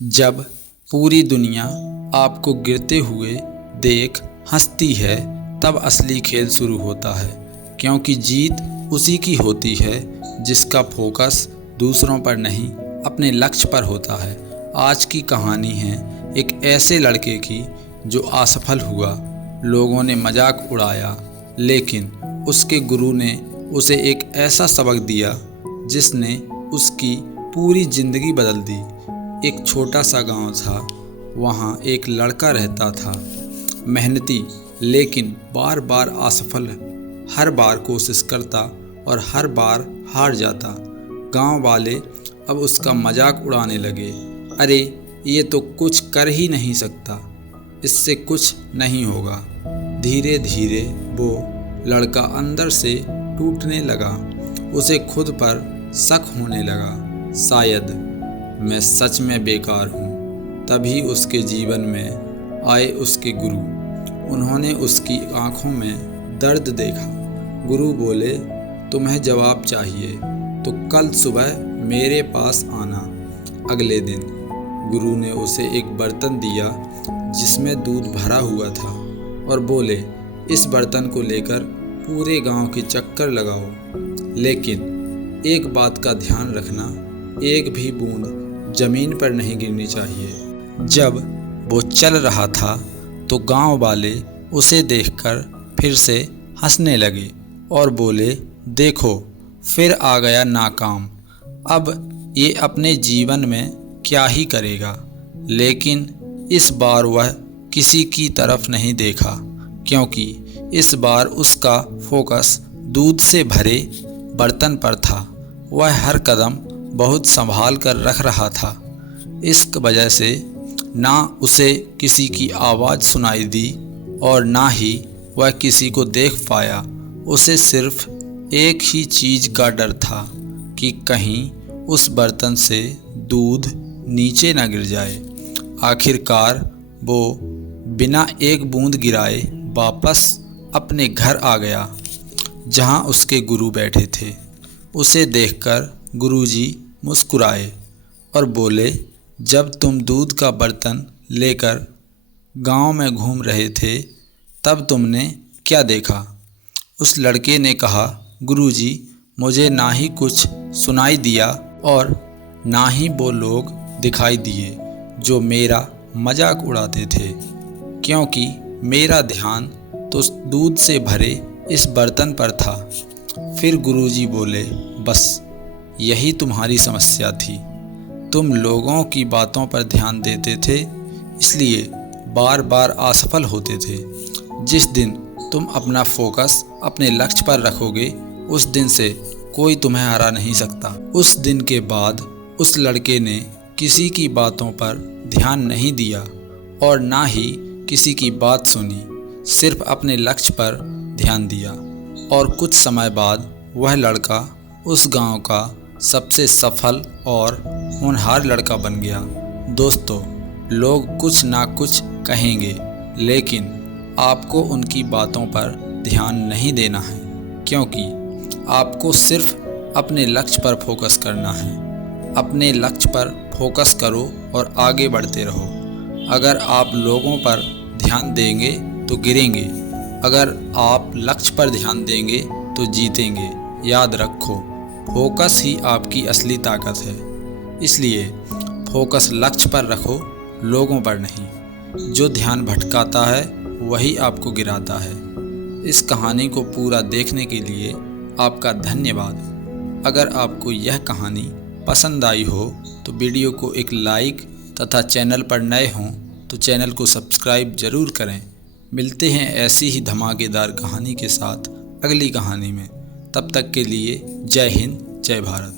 जब पूरी दुनिया आपको गिरते हुए देख हंसती है, तब असली खेल शुरू होता है, क्योंकि जीत उसी की होती है जिसका फोकस दूसरों पर नहीं, अपने लक्ष्य पर होता है। आज की कहानी है एक ऐसे लड़के की जो असफल हुआ। लोगों ने मजाक उड़ाया, लेकिन उसके गुरु ने उसे एक ऐसा सबक दिया जिसने उसकी पूरी ज़िंदगी बदल दी। एक छोटा सा गांव था, वहाँ एक लड़का रहता था, मेहनती लेकिन बार बार असफल। हर बार कोशिश करता और हर बार हार जाता। गांव वाले अब उसका मजाक उड़ाने लगे, अरे ये तो कुछ कर ही नहीं सकता, इससे कुछ नहीं होगा। धीरे धीरे वो लड़का अंदर से टूटने लगा। उसे खुद पर शक होने लगा, शायद मैं सच में बेकार हूँ। तभी उसके जीवन में आए उसके गुरु। उन्होंने उसकी आंखों में दर्द देखा। गुरु बोले, तुम्हें जवाब चाहिए तो कल सुबह मेरे पास आना। अगले दिन गुरु ने उसे एक बर्तन दिया जिसमें दूध भरा हुआ था और बोले, इस बर्तन को लेकर पूरे गांव के चक्कर लगाओ, लेकिन एक बात का ध्यान रखना, एक भी बूंद जमीन पर नहीं गिरनी चाहिए। जब वो चल रहा था तो गांव वाले उसे देखकर फिर से हंसने लगे और बोले, देखो फिर आ गया नाकाम, अब ये अपने जीवन में क्या ही करेगा। लेकिन इस बार वह किसी की तरफ नहीं देखा, क्योंकि इस बार उसका फोकस दूध से भरे बर्तन पर था। वह हर कदम बहुत संभाल कर रख रहा था। इस वजह से ना उसे किसी की आवाज़ सुनाई दी और ना ही वह किसी को देख पाया। उसे सिर्फ एक ही चीज़ का डर था कि कहीं उस बर्तन से दूध नीचे न गिर जाए। आखिरकार वो बिना एक बूंद गिराए वापस अपने घर आ गया, जहाँ उसके गुरु बैठे थे। उसे देखकर गुरुजी मुस्कुराए और बोले, जब तुम दूध का बर्तन लेकर गांव में घूम रहे थे तब तुमने क्या देखा? उस लड़के ने कहा, गुरुजी, मुझे ना ही कुछ सुनाई दिया और ना ही वो लोग दिखाई दिए जो मेरा मजाक उड़ाते थे, क्योंकि मेरा ध्यान तो दूध से भरे इस बर्तन पर था। फिर गुरुजी बोले, बस यही तुम्हारी समस्या थी। तुम लोगों की बातों पर ध्यान देते थे, इसलिए बार बार असफल होते थे। जिस दिन तुम अपना फोकस अपने लक्ष्य पर रखोगे, उस दिन से कोई तुम्हें हरा नहीं सकता। उस दिन के बाद उस लड़के ने किसी की बातों पर ध्यान नहीं दिया और ना ही किसी की बात सुनी, सिर्फ अपने लक्ष्य पर ध्यान दिया। और कुछ समय बाद वह लड़का उस गांव का सबसे सफल और होनहार लड़का बन गया। दोस्तों, लोग कुछ ना कुछ कहेंगे, लेकिन आपको उनकी बातों पर ध्यान नहीं देना है, क्योंकि आपको सिर्फ अपने लक्ष्य पर फोकस करना है। अपने लक्ष्य पर फोकस करो और आगे बढ़ते रहो। अगर आप लोगों पर ध्यान देंगे तो गिरेंगे, अगर आप लक्ष्य पर ध्यान देंगे तो जीतेंगे। याद रखो, फोकस ही आपकी असली ताकत है। इसलिए फोकस लक्ष्य पर रखो, लोगों पर नहीं। जो ध्यान भटकाता है वही आपको गिराता है। इस कहानी को पूरा देखने के लिए आपका धन्यवाद। अगर आपको यह कहानी पसंद आई हो तो वीडियो को एक लाइक तथा चैनल पर नए हों तो चैनल को सब्सक्राइब ज़रूर करें। मिलते हैं ऐसी ही धमाकेदार कहानी के साथ अगली कहानी में। तब तक के लिए जय हिंद, जय भारत।